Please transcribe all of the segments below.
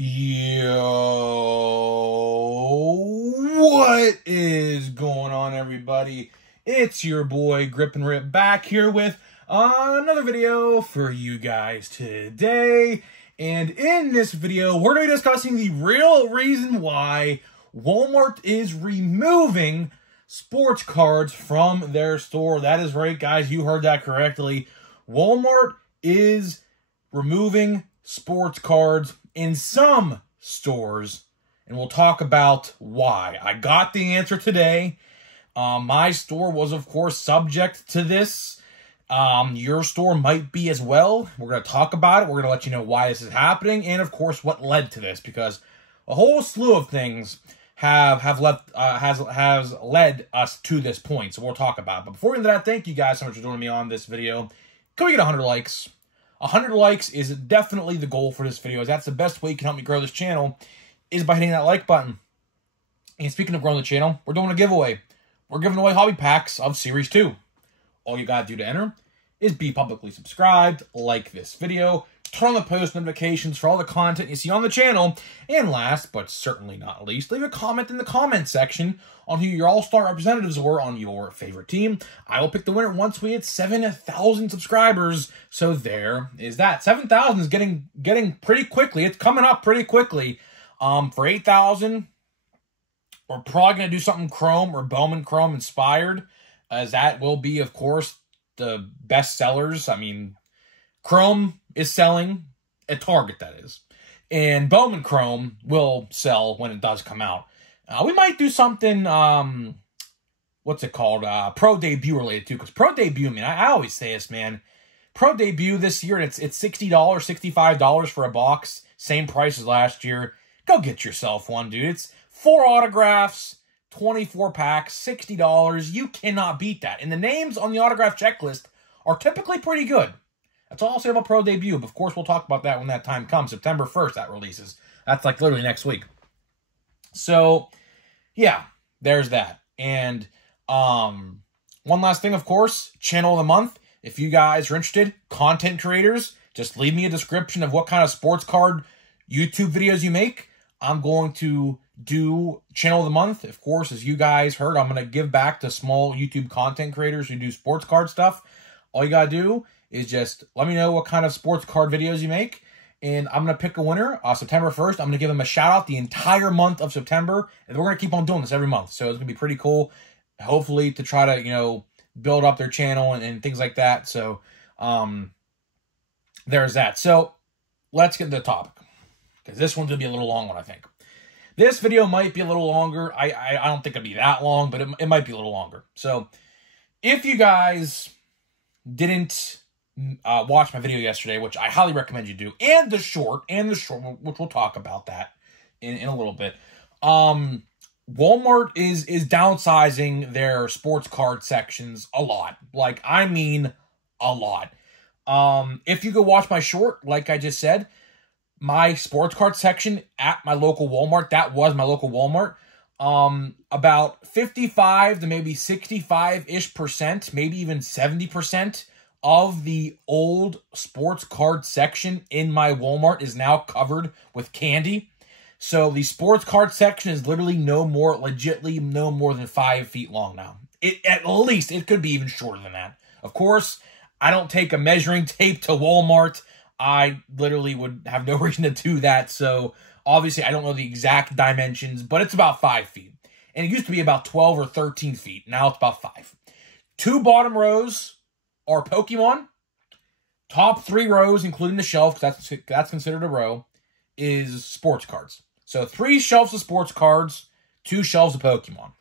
Yo, what is going on, everybody? It's your boy Grip and Rip back here with another video for you guys today. And in this video, we're going to be discussing the real reason why Walmart is removing sports cards from their store. That is right, guys. You heard that correctly. Walmart is removing sports cards in some stores, and we'll talk about why. I got the answer today. My store was, of course, subject to this. Your store might be as well. We're going to talk about it. We're going to let you know why this is happening, and, of course, what led to this, because a whole slew of things has led us to this point, so we'll talk about it. But before we get into that, thank you guys so much for joining me on this video. Can we get 100 likes? 100 likes is definitely the goal for this video. That's the best way you can help me grow this channel, is by hitting that like button. And speaking of growing the channel, we're doing a giveaway. We're giving away hobby packs of Series 2. All you gotta do to enter is be publicly subscribed, like this video, turn on the post notifications for all the content you see on the channel, and last, but certainly not least, leave a comment in the comment section on who your all-star representatives were on your favorite team. I will pick the winner once we hit 7,000 subscribers, so there is that. 7,000 is getting pretty quickly. It's coming up pretty quickly. For 8,000, we're probably going to do something Chrome or Bowman Chrome inspired, as that will be, of course, the best sellers. I mean, Chrome is selling at Target, that is. And Bowman Chrome will sell when it does come out. We might do something, what's it called? Pro Debut related too. Because Pro Debut, man, I always say this, man. Pro Debut this year, it's $60, $65 for a box. Same price as last year. Go get yourself one, dude. It's 4 autographs, 24 packs, $60. You cannot beat that. And the names on the autograph checklist are typically pretty good. That's all I'll say about Pro Debut. But of course, we'll talk about that when that time comes. September 1st, that releases. That's like literally next week. So, yeah, there's that. And one last thing, of course, channel of the month. If you guys are interested, content creators, just leave me a description of what kind of sports card YouTube videos you make. I'm going to do channel of the month. Of course, as you guys heard, I'm going to give back to small YouTube content creators who do sports card stuff. All you got to do is just let me know what kind of sports card videos you make, and I'm going to pick a winner September 1st. I'm going to give them a shout-out the entire month of September, and we're going to keep on doing this every month. So it's going to be pretty cool, hopefully, to try to, you know, build up their channel and things like that. So there's that. So let's get into the topic, because this one's going to be a little long one, I think. This video might be a little longer. I don't think it'll be that long, but it might be a little longer. So if you guys didn't watch my video yesterday, which I highly recommend you do, and the short, which we'll talk about that in a little bit. Walmart is downsizing their sports card sections a lot. Like, I mean a lot. If you go watch my short, like I just said, my sports card section at my local Walmart, that was my local Walmart, about 55 to maybe 65-ish%, maybe even 70% of the old sports card section in my Walmart is now covered with candy. So the sports card section is literally legitly no more than 5 feet long now. At least, it could be even shorter than that. Of course, I don't take a measuring tape to Walmart. I literally would have no reason to do that. So obviously, I don't know the exact dimensions, but it's about 5 feet. And it used to be about 12 or 13 feet. Now it's about 5. 2 bottom rows are Pokemon. Top 3 rows, including the shelf, because that's considered a row, is sports cards. So 3 shelves of sports cards, 2 shelves of Pokemon.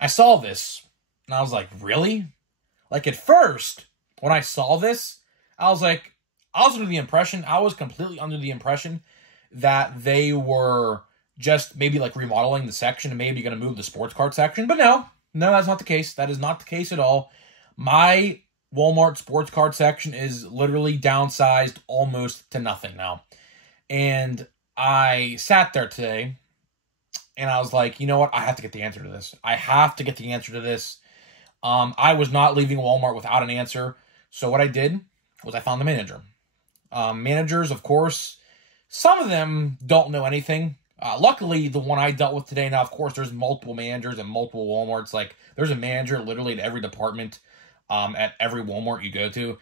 I saw this, and I was like, really? Like, at first, when I saw this, I was under the impression, I was completely under the impression that they were just maybe like remodeling the section and maybe going to move the sports card section. But no, that's not the case. That is not the case at all. My Walmart sports card section is literally downsized almost to nothing now. And I sat there today and I was like, you know what? I have to get the answer to this. I have to get the answer to this. I was not leaving Walmart without an answer. So what I did was I found the manager. Managers, of course, Some of them don't know anything. Luckily, the one I dealt with today, now, of course, there's multiple managers and multiple Walmarts. Like, there's a manager literally at every department, at every Walmart you go to.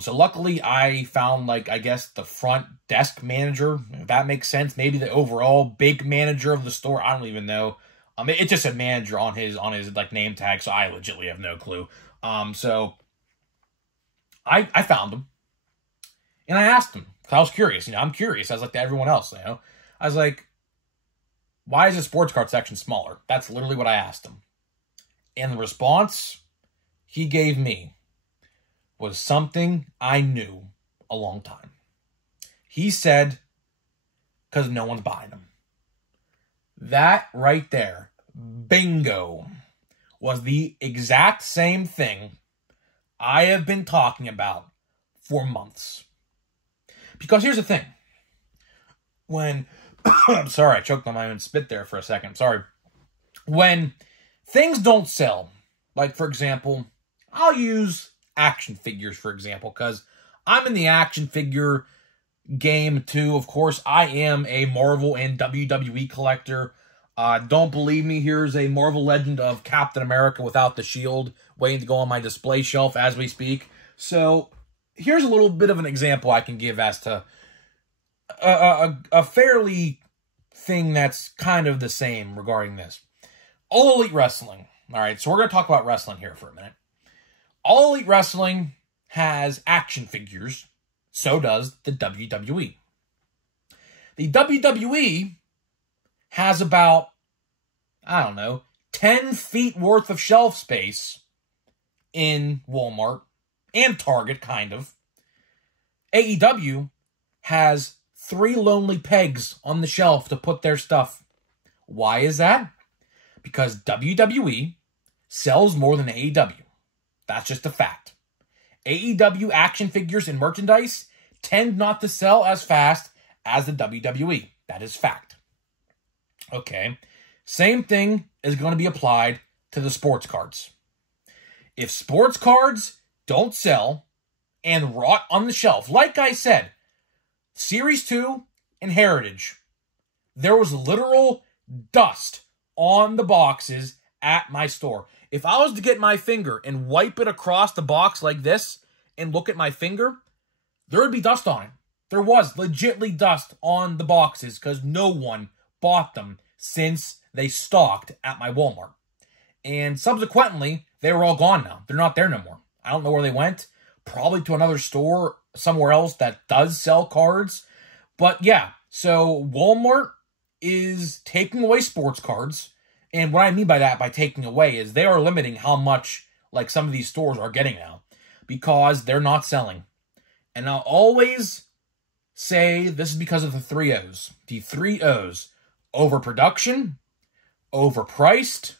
So luckily, I found, like, I guess the front desk manager, if that makes sense. Maybe the overall big manager of the store. I don't even know. It just said manager on his like name tag, so I legitimately have no clue. So I found him, and I asked him, because I was curious. You know, I'm curious. I was like to everyone else. You know, I was like, why is the sports card section smaller? That's literally what I asked him, and the response he gave me was something I knew a long time. He said, because no one's buying them. That right there, bingo, was the exact same thing I have been talking about for months. Because here's the thing. When, I'm sorry, I choked on my own spit there for a second. Sorry. When things don't sell, like, for example, I'll use action figures, for example, because I'm in the action figure game too. Of course, I am a Marvel and WWE collector. Don't believe me? Here's a Marvel Legend of Captain America without the shield waiting to go on my display shelf as we speak. So here's a little bit of an example I can give as to a fairly thing that's kind of the same regarding this. All Elite Wrestling. All right, so we're going to talk about wrestling here for a minute. All Elite Wrestling has action figures. So does the WWE. The WWE has about, I don't know, 10 feet worth of shelf space in Walmart and Target, kind of. AEW has 3 lonely pegs on the shelf to put their stuff. Why is that? Because WWE sells more than AEW. That's just a fact. AEW action figures and merchandise tend not to sell as fast as the WWE. That is fact. Okay. Same thing is going to be applied to the sports cards. If sports cards don't sell and rot on the shelf, like I said, Series 2 and Heritage, there was literal dust on the boxes at my store. If I was to get my finger and wipe it across the box like this and look at my finger, there would be dust on it. There was legitly dust on the boxes because no one bought them since they stocked at my Walmart. And subsequently, they were all gone now. They're not there no more. I don't know where they went. Probably to another store somewhere else that does sell cards. But yeah, so Walmart is taking away sports cards. And what I mean by that, by taking away, is they are limiting how much, like, some of these stores are getting now. Because they're not selling. And I'll always say this is because of the 3 O's. The 3 O's. Overproduction, overpriced,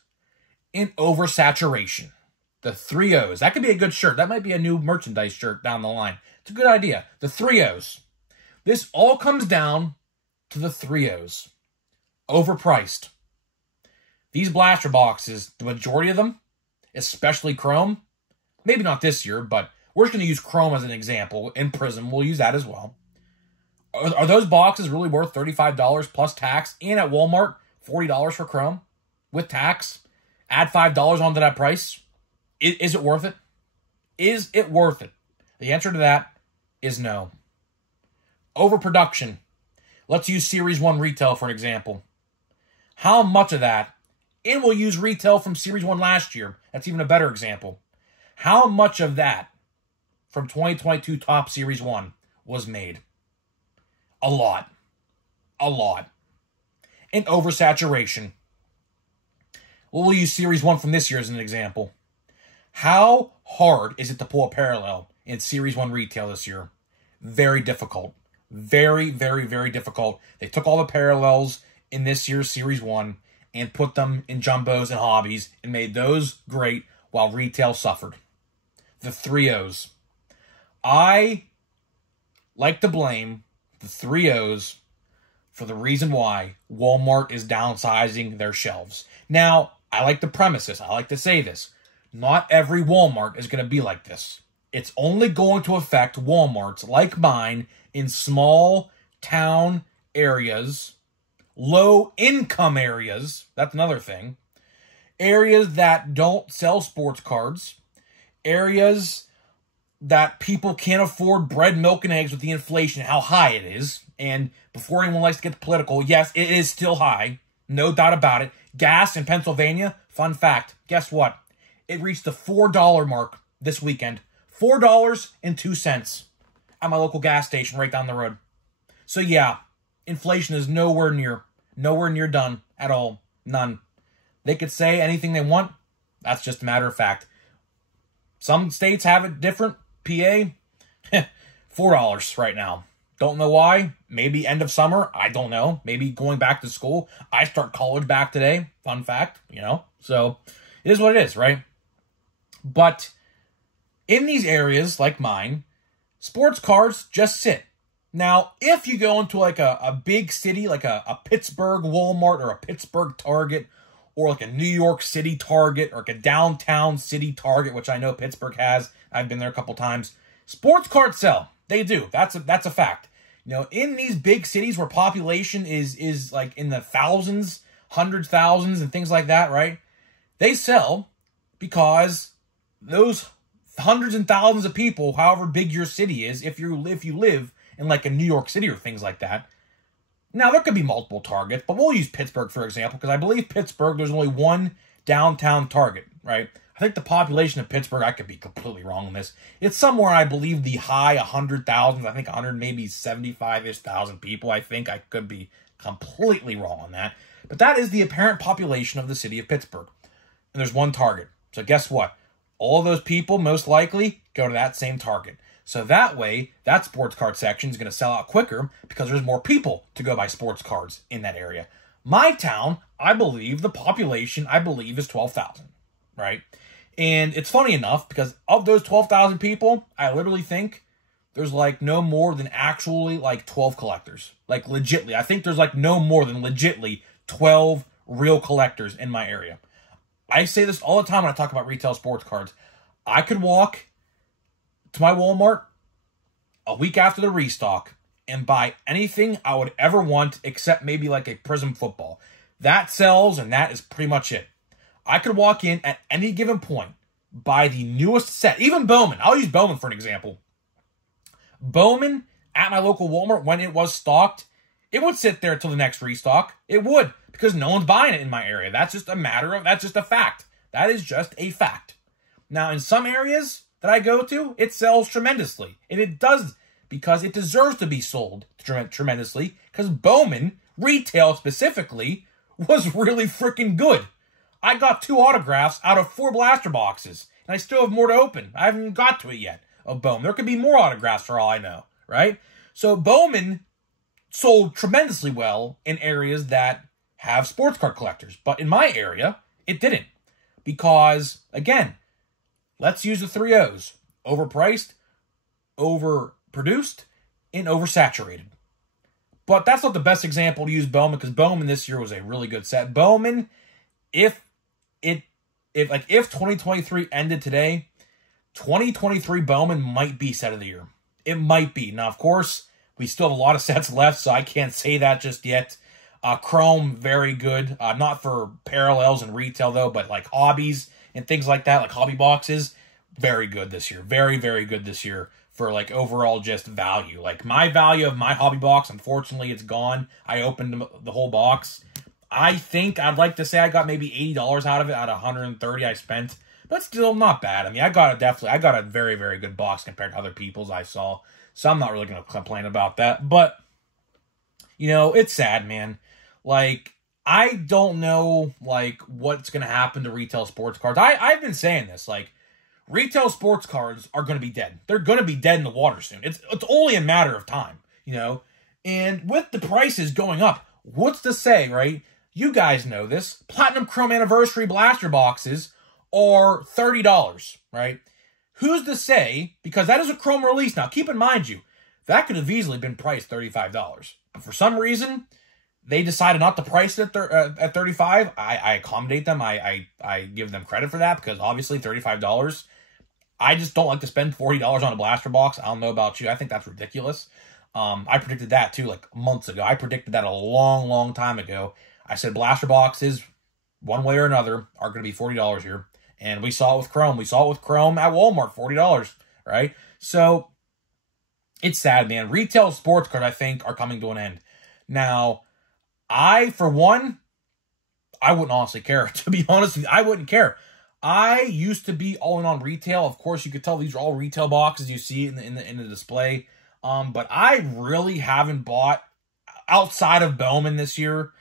and oversaturation. The 3 O's. That could be a good shirt. That might be a new merchandise shirt down the line. It's a good idea. The 3 O's. This all comes down to the 3 O's. Overpriced. These blaster boxes, the majority of them, especially Chrome, maybe not this year, but we're just going to use Chrome as an example. In Prism, we'll use that as well. Are those boxes really worth $35 plus tax? And at Walmart, $40 for Chrome with tax? Add $5 onto that price? Is it worth it? Is it worth it? The answer to that is no. Overproduction. Let's use Series 1 retail for an example. How much of that, and we'll use retail from Series 1 last year. That's even a better example. How much of that from 2022 Top Series 1 was made? A lot. A lot. And oversaturation. We'll use Series 1 from this year as an example. How hard is it to pull a parallel in Series 1 retail this year? Very difficult. Very, very, very difficult. They took all the parallels in this year's Series 1 and put them in jumbos and hobbies and made those great while retail suffered. The 3 O's. I like to blame the 3 O's for the reason why Walmart is downsizing their shelves. Now, I like to premise this. I like to say this. Not every Walmart is going to be like this. It's only going to affect Walmarts like mine in small town areas, low-income areas, that's another thing, areas that don't sell sports cards, areas that people can't afford bread, milk, and eggs with the inflation, how high it is. And before anyone likes to get political, yes, it is still high. No doubt about it. Gas in Pennsylvania, fun fact, guess what? It reached the $4 mark this weekend. $4.02 at my local gas station right down the road. So yeah, inflation is nowhere near done at all. None. They could say anything they want. That's just a matter of fact. Some states have it different. PA, $4 right now. Don't know why. Maybe end of summer. I don't know. Maybe going back to school. I start college back today. Fun fact, you know. So it is what it is, right? But in these areas like mine, sports cards just sit. Now, if you go into like a big city, like a Pittsburgh Walmart or a Pittsburgh Target, or like a New York City Target, or like a downtown city Target, which I know Pittsburgh has. I've been there a couple times. Sports cards sell. They do. That's a fact. You know, in these big cities where population is like in the thousands, hundreds, thousands, and things like that, right? They sell because those hundreds and thousands of people, however big your city is, if you live in like a New York City or things like that. Now, there could be multiple Targets, but we'll use Pittsburgh, for example, because I believe Pittsburgh, there's only one downtown Target, right? I think the population of Pittsburgh, I could be completely wrong on this. It's somewhere, I believe, the high 100,000, I think 100, maybe 75-ish thousand people, I think. I could be completely wrong on that. But that is the apparent population of the city of Pittsburgh. And there's one Target. So guess what? All of those people, most likely, go to that same Target. So that way, that sports card section is going to sell out quicker because there's more people to go buy sports cards in that area. My town, I believe, the population, is 12,000, right? And it's funny enough because of those 12,000 people, I literally think there's like no more than actually like 12 collectors. Like legitly. I think there's like no more than legitly 12 real collectors in my area. I say this all the time when I talk about retail sports cards. I could walk to my Walmart a week after the restock and buy anything I would ever want except maybe like a Prism football. That sells, and that is pretty much it. I could walk in at any given point, buy the newest set, even Bowman. I'll use Bowman for an example. Bowman at my local Walmart, when it was stocked, it would sit there till the next restock. It would, because no one's buying it in my area. That's just that's just a fact. That is just a fact. Now, in some areas that I go to, it sells tremendously. And it does because it deserves to be sold tremendously because Bowman, retail specifically, was really freaking good. I got 2 autographs out of 4 blaster boxes, and I still have more to open. I haven't even got to it yet of Bowman. There could be more autographs for all I know, right? So Bowman sold tremendously well in areas that have sports card collectors. But in my area, it didn't. Because, again, let's use the 3 O's. Overpriced, overproduced, and oversaturated. But that's not the best example to use Bowman, because Bowman this year was a really good set. Bowman, if 2023 ended today, 2023 Bowman might be set of the year. It might be. Now, of course, we still have a lot of sets left, so I can't say that just yet. Chrome, very good. Not for parallels and retail, though, but like hobbies and things like that, like hobby boxes, very good this year. Very, very good this year for like overall just value. Like my value of my hobby box, unfortunately, it's gone. I opened the whole box. I think I'd like to say I got maybe $80 out of it out of $130 I spent. But still not bad. I mean, I got a very, very good box compared to other people's I saw. So I'm not really going to complain about that. But, you know, it's sad, man. Like, I don't know, like, what's going to happen to retail sports cards. I've been saying this, like, retail sports cards are going to be dead. They're going to be dead in the water soon. It's only a matter of time, you know. And with the prices going up, what's to say, right? You guys know this. Platinum Chrome Anniversary blaster boxes are $30, right? Who's to say, because that is a Chrome release. Now, keep in mind that could have easily been priced $35. But for some reason, they decided not to price it at $35. I accommodate them. I give them credit for that because obviously $35. I just don't like to spend $40 on a blaster box. I don't know about you. I think that's ridiculous. I predicted that too, like months ago. I predicted that a long, long time ago. I said blaster boxes, one way or another, are going to be $40 here. And we saw it with Chrome. We saw it with Chrome at Walmart, $40, right? So it's sad, man. Retail sports cards, I think, are coming to an end. Now, for one, I wouldn't honestly care. To be honest with you, I wouldn't care. I used to be all in on retail. Of course, you could tell these are all retail boxes. You see it in the display. But I really haven't bought outside of Bowman this year.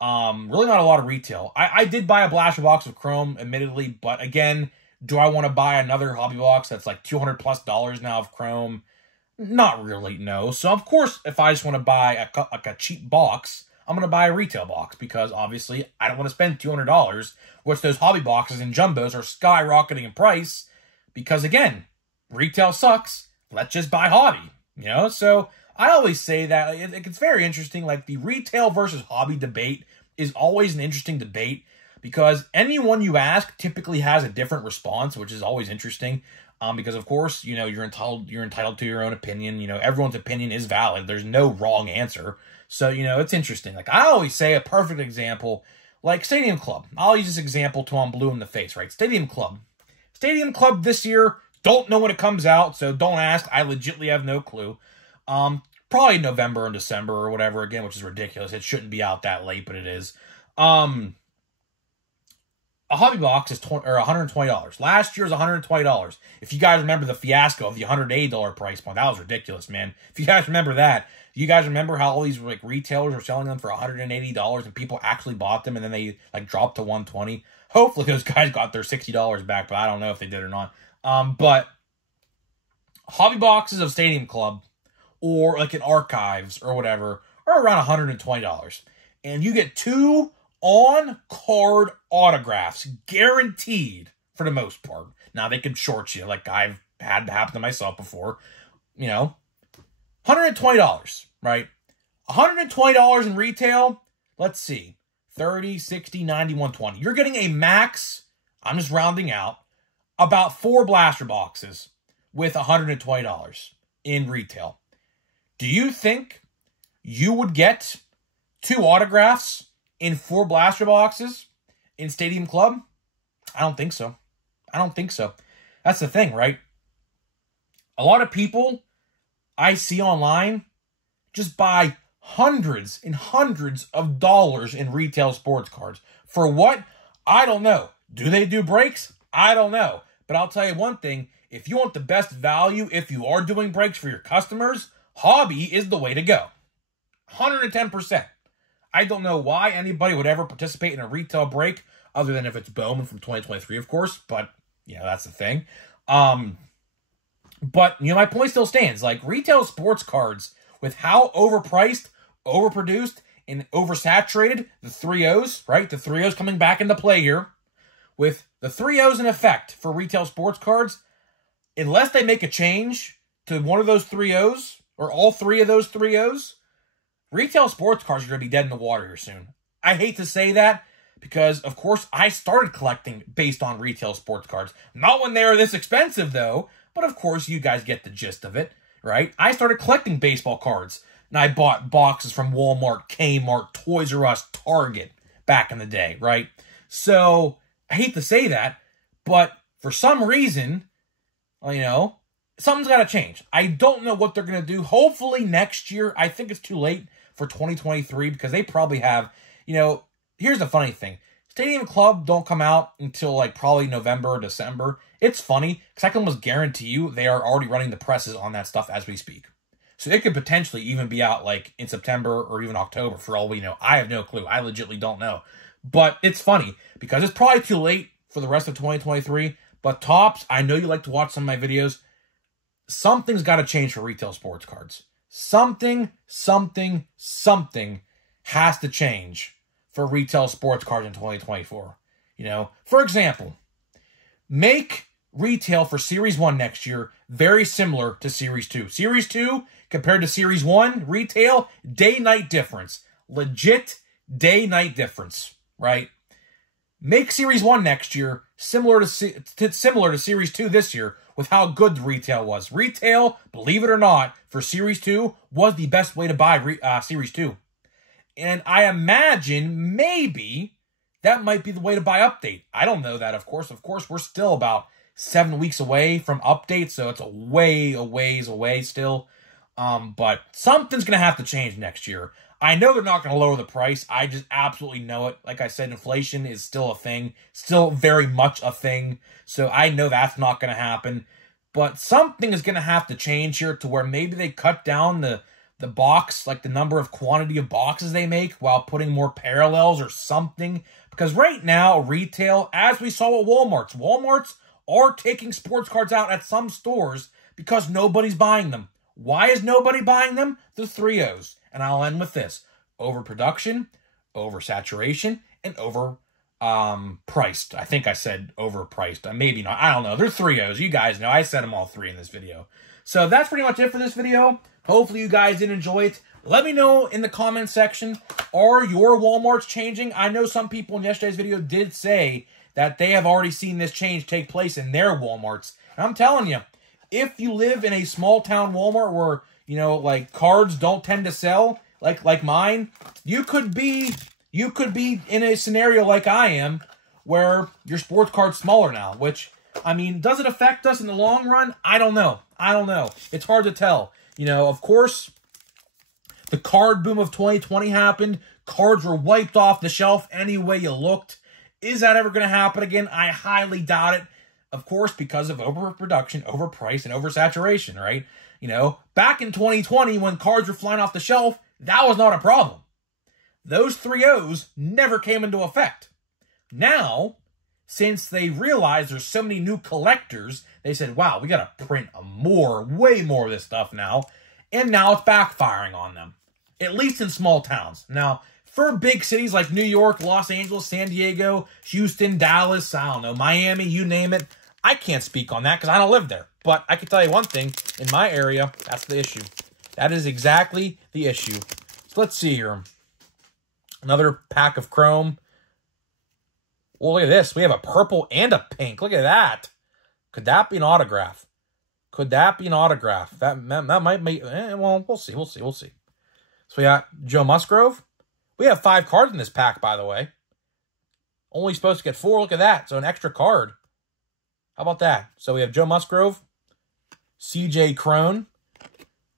Really not a lot of retail. I did buy a blaster box of Chrome, admittedly, but again, do I want to buy another hobby box that's like $200+ now of Chrome? Not really, no. So of course, if I just want to buy a cheap box, I'm going to buy a retail box because obviously I don't want to spend $200, which those hobby boxes and jumbos are skyrocketing in price because again, retail sucks. Let's just buy hobby, you know? So I always say that it's very interesting. Like the retail versus hobby debate is always an interesting debate because anyone you ask typically has a different response, which is always interesting. Because of course, you know, you're entitled to your own opinion. You know, everyone's opinion is valid. There's no wrong answer. So, you know, it's interesting. Like I always say a perfect example, like Stadium Club. I'll use this example till I'm blue in the face, right? Stadium Club. Stadium Club this year, don't know when it comes out, so don't ask. I legitimately have no clue. Probably November and December or whatever again, which is ridiculous. It shouldn't be out that late, but it is. A hobby box is $120. Last year was $120. If you guys remember the fiasco of the $180 price point, that was ridiculous, man. If you guys remember that, you guys remember how all these like retailers were selling them for $180 and people actually bought them and then they like dropped to $120. Hopefully those guys got their $60 back, but I don't know if they did or not. But hobby boxes of Stadium Club or like an Archives or whatever are around $120. And you get 2 on-card autographs, guaranteed for the most part. Now, they could short you, like I've had happen to myself before. You know, $120, right? $120 in retail, let's see, 30, 60, 90, 120. You're getting a max, I'm just rounding out, about 4 blaster boxes with $120 in retail. Do you think you would get 2 autographs in 4 blaster boxes in Stadium Club? I don't think so. I don't think so. That's the thing, right? A lot of people I see online just buy hundreds and hundreds of dollars in retail sports cards. For what? I don't know. Do they do breaks? I don't know. But I'll tell you one thing. If you want the best value, if you are doing breaks for your customers, hobby is the way to go. 110%. I don't know why anybody would ever participate in a retail break other than if it's Bowman from 2023, of course. But, you know, that's the thing. But, you know, my point still stands. Like, retail sports cards, with how overpriced, overproduced, and oversaturated the 3-0s, right? The 3-0s coming back into play here. With the 3-0s in effect for retail sports cards, unless they make a change to one of those 3-0s, or all 3 of those 3-0s, retail sports cards are going to be dead in the water here soon. I hate to say that because, of course, I started collecting based on retail sports cards. Not when they were this expensive, though, but of course, you guys get the gist of it, right? I started collecting baseball cards, and I bought boxes from Walmart, Kmart, Toys R Us, Target back in the day, right? So, I hate to say that, but for some reason, you know, something's got to change. I don't know what they're going to do. Hopefully next year. I think it's too late for 2023 because they probably have, you know, here's the funny thing. Stadium Club don't come out until like probably November or December. It's funny because I can almost guarantee you they are already running the presses on that stuff as we speak. So it could potentially even be out like in September or even October for all we know. I have no clue. I legitimately don't know. But it's funny because it's probably too late for the rest of 2023. But Topps, I know you like to watch some of my videos. Something's got to change for retail sports cards. Something has to change for retail sports cards in 2024. You know, for example, make retail for Series 1 next year very similar to Series 2. Series 2 compared to Series 1, retail, day-night difference. Legit day-night difference, right? make Series 1 next year similar to Series 2 this year with how good the retail was. Retail, believe it or not, for Series 2 was the best way to buy Series 2. And I imagine maybe that might be the way to buy Update. I don't know that, of course. Of course, we're still about 7 weeks away from Update, so it's a ways away still. But something's going to have to change next year. I know they're not going to lower the price. I just absolutely know it. Like I said, inflation is still a thing. Still very much a thing. So I know that's not going to happen. But something is going to have to change here to where maybe they cut down the box, like the number of quantity of boxes they make while putting more parallels or something. Because right now, retail, as we saw at Walmart's are taking sports cards out at some stores because nobody's buying them. Why is nobody buying them? The 3Os. And I'll end with this. Overproduction, oversaturation, and overpriced. I think I said overpriced. Maybe not. I don't know. They're 3Os. You guys know. I said them all three in this video. So that's pretty much it for this video. Hopefully you guys did enjoy it. Let me know in the comment section, are your Walmarts changing? I know some people in yesterday's video did say that they have already seen this change take place in their Walmarts. And I'm telling you, if you live in a small town Walmart where, you know, like cards don't tend to sell, like mine, you could be in a scenario like I am where your sports card's smaller now, which, I mean, does it affect us in the long run? I don't know. It's hard to tell. You know, of course, the card boom of 2020 happened. Cards were wiped off the shelf any way you looked. Is that ever going to happen again? I highly doubt it. Of course, because of overproduction, overprice, and oversaturation, right? You know, back in 2020, when cards were flying off the shelf, that was not a problem. Those 3Os never came into effect. Now, since they realized there's so many new collectors, they said, wow, we got to print way more of this stuff now. And now it's backfiring on them, at least in small towns. Now, for big cities like New York, Los Angeles, San Diego, Houston, Dallas, I don't know, Miami, you name it, I can't speak on that because I don't live there. But I can tell you one thing, in my area, that's the issue. That is exactly the issue. So let's see here. Another pack of Chrome. Well, look at this. We have a purple and a pink. Look at that. Could that be an autograph? Could that be an autograph? That might be... well, we'll see. So we got Joe Musgrove. We have 5 cards in this pack, by the way. Only supposed to get 4. Look at that. So an extra card. How about that? So we have Joe Musgrove, CJ Crone.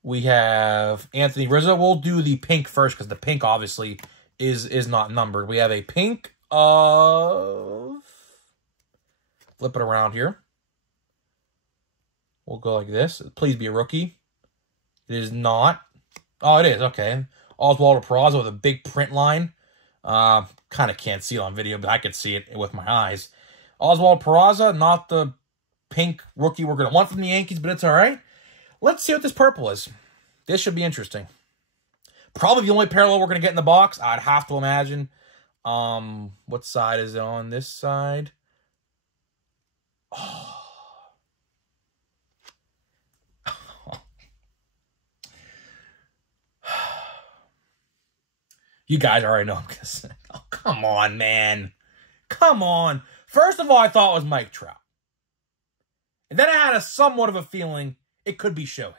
We have Anthony Rizzo. We'll do the pink first because the pink obviously is not numbered. We have a pink of... Flip it around here. We'll go like this. Please be a rookie. It is not. Oh, it is. Okay. Oswaldo Peraza with a big print line. Kind of can't see it on video, but I could see it with my eyes. Oswaldo Peraza, not the pink rookie we're going to want from the Yankees, but it's all right. Let's see what this purple is. This should be interesting. Probably the only parallel we're going to get in the box, I'd have to imagine. What side is it on? This side? Oh. You guys already know I'm going to say, oh, come on, man. Come on. First of all, I thought it was Mike Trout. And then I had somewhat of a feeling it could be Shohei.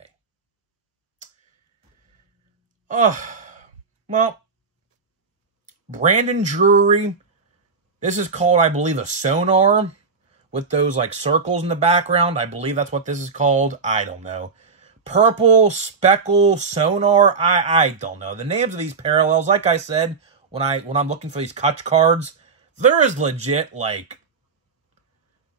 Well, Brandon Drury. This is called, I believe, a sonar with those, like, circles in the background. I believe that's what this is called. I don't know. Purple, speckle, sonar, I don't know. The names of these parallels, like I said, when I'm looking for these Kutch cards, there is legit, like,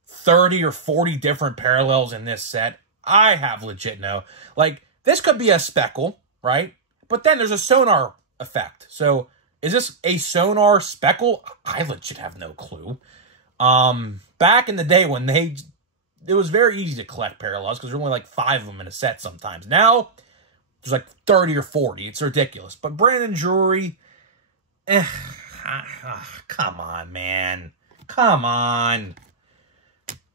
30 or 40 different parallels in this set. I have legit no. Like, this could be a speckle, right? But then there's a sonar effect. So, is this a sonar speckle? I legit have no clue. Back in the day when it was very easy to collect parallels because there were only like 5 of them in a set sometimes. Now, there's like 30 or 40. It's ridiculous. But Brandon Drury, come on, man. Come on.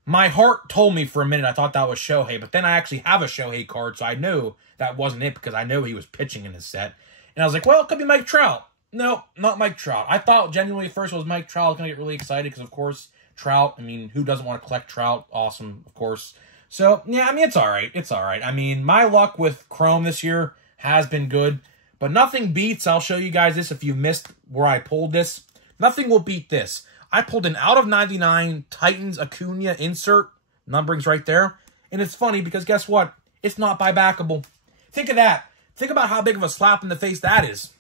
My heart told me for a minute I thought that was Shohei, but then I actually have a Shohei card, so I knew that wasn't it because I know he was pitching in his set. And I was like, well, it could be Mike Trout. No, not Mike Trout. I thought genuinely at first it was Mike Trout. I was going to get really excited because, of course, Trout. I mean, who doesn't want to collect Trout? Awesome, of course. So, yeah, I mean, it's all right. It's all right. I mean, my luck with Chrome this year has been good, but nothing beats. I'll show you guys this if you missed where I pulled this. Nothing will beat this. I pulled an out of 99 Titans Acuna insert. Numbering's right there. And it's funny because guess what? It's not buybackable. Think of that. Think about how big of a slap in the face that is.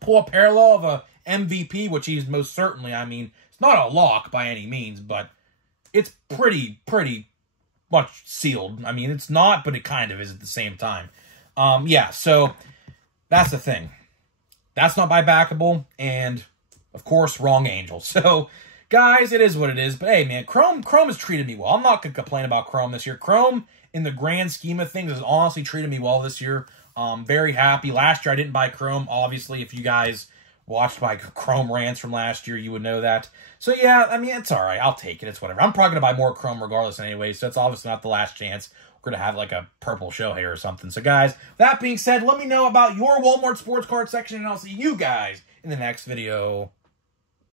Pull a parallel of a MVP, which he's most certainly. I mean, it's not a lock by any means, but it's pretty much sealed. I mean, it's not, but it kind of is at the same time. Yeah, so that's the thing. That's not buybackable, and of course, wrong angel. So, guys, it is what it is. But hey, man, Chrome has treated me well. I'm not going to complain about Chrome this year. Chrome, in the grand scheme of things, has honestly treated me well this year. Very happy. Last year, I didn't buy Chrome. Obviously, if you guys watched my Chrome rants from last year, you would know that. So, yeah, I mean, it's all right. I'll take it. It's whatever. I'm probably going to buy more Chrome regardless anyway, so it's obviously not the last chance. We're going to have, like, a purple Shohei or something. So, guys, that being said, let me know about your Walmart sports card section, and I'll see you guys in the next video.